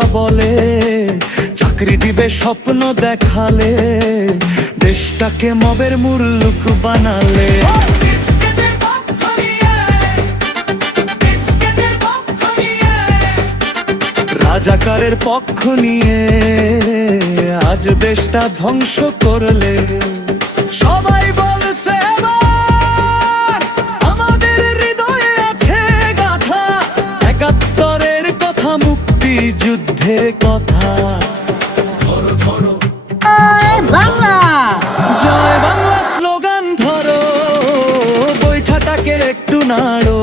কথা বলে, চাকরি দিবে স্বপ্ন দেখালে, দেশটাকে মবের মুল্লুক বানালে। রাজাকারের পক্ষ নিয়ে আজ দেশটা ধ্বংস করলে। সবাই বলছে আমাদের হৃদয়ে আছে গাথা, ৭১-এর কথা, মুক্তি যুদ্ধের কথা। ধরো ধরো বাংলা, জয় বাংলা স্লোগান ধরো, বৈঠাটাকে একটু নাড়ো।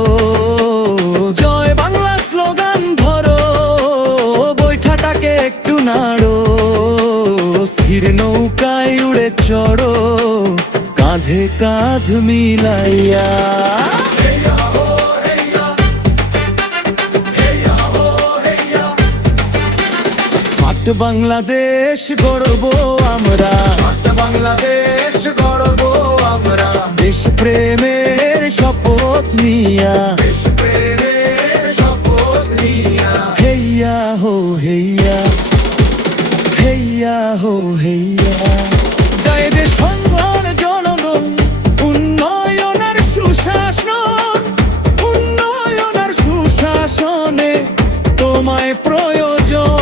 জয় বাংলা স্লোগান ধরো, বৈঠাটাকে একটু নাড়ো। স্থির নৌকায় উড়ে চড়ো, কাঁধে কাঁধ মিলাইয়া। স্মার্ট বাংলাদেশ গড়বো আমরা, বাংলাদেশ গড়ব আমরা, দেশ প্রেমের শপথ নিয়া। দেশ প্রেমের শপথ নিয়া। হেইয়া হো হেইয়া, হেইয়া হো হেইয়া। জয় দেশ সংগ্রাম জনগণ, উন্নয়নের সুশাসন, উন্নয়নের সুশাসনে তোমায় প্রয়োজন।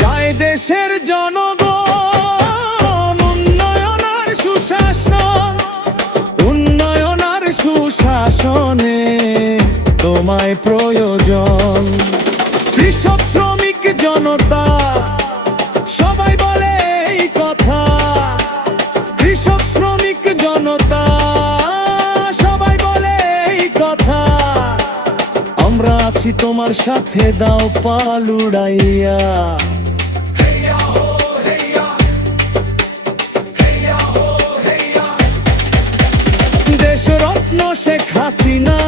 জয় দেশের জনগণ, উন্নয়ন আর সুশাসন, উন্নয়ন আর সুশাসনে তোমায় প্রয়োজন। কৃষক শ্রমিক জনতা সবাই বলে এই কথা, কৃষক শ্রমিক জনতা সবাই বলে এই কথা। আমরা আছি তোমার সাথে, দাও পাল উড়াইয়া। দেশরত্ন শেখ হাসিনা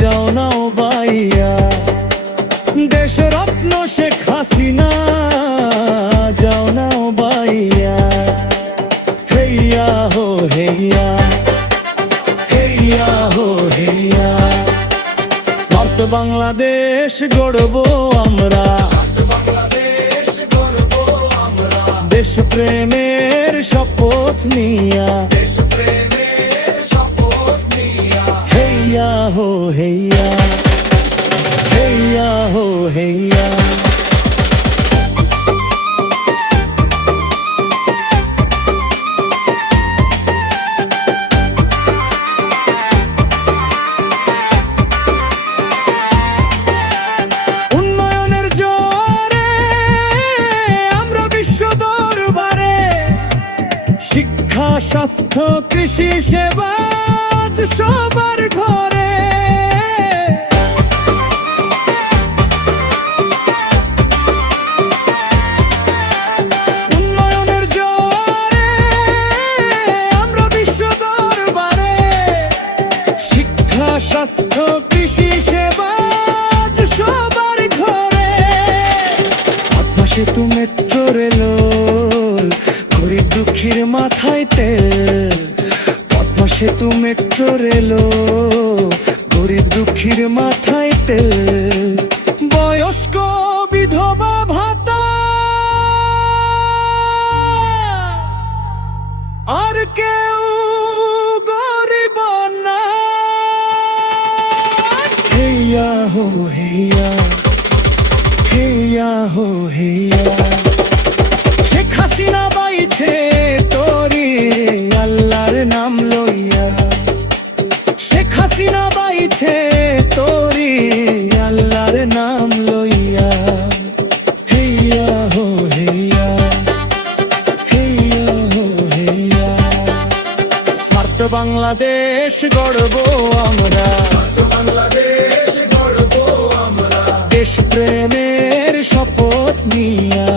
যাও নাও বাইয়া, দেশরত্ন শেখ হাসিনা যাও নাও বাইয়া। হেইয়া হো হেইয়া, হেইয়া হো হেইয়া। স্মার্ট বাংলাদেশ গড়বো আমরা, বাংলাদেশ গড়ব আমরা, দেশ প্রেমের শপথ নিয়া। দেশ প্রেমের শপথ নিয়া। হেইয়া হো হেইয়া, হেইয়া হো হেইয়া। উন্নয়নের জোয়ারে আমরা বিশ্ব দরবারে, শিক্ষা স্বাস্থ্য কৃষি সেবা আজ সবার ঘরে। উন্নয়নের জোয়ারে আমরা বিশ্ব দরবারে, শিক্ষা স্বাস্থ্য কৃষি সেবা আজ সবার ঘরে। পদ্মা সেতু মেট্রো রেল, গরিব দুঃখীর মাথায় তেল। পদ্মা সেতু মেট্রো রেল, গরিব দুঃখীর মাথায় তেল। বয়স্ক বিধবা ভাতা আর কেউ গরিব না। হেইয়া হো হেইয়া, হেইয়া হো হেইয়া। শেখ হাসিনা বাইছে তোরে আল্লাহর নাম লইয়া, শেখ হাসিনা বাইছে তোরে আল্লাহর নাম লইয়া। হেইয়া হো হেইয়া, হেইয়া হো হেইয়া। স্মার্ট বাংলাদেশ গড়বো আমরা, বাংলাদেশ গড়ব আমরা, দেশ প্রেমের শপথ নিয়া।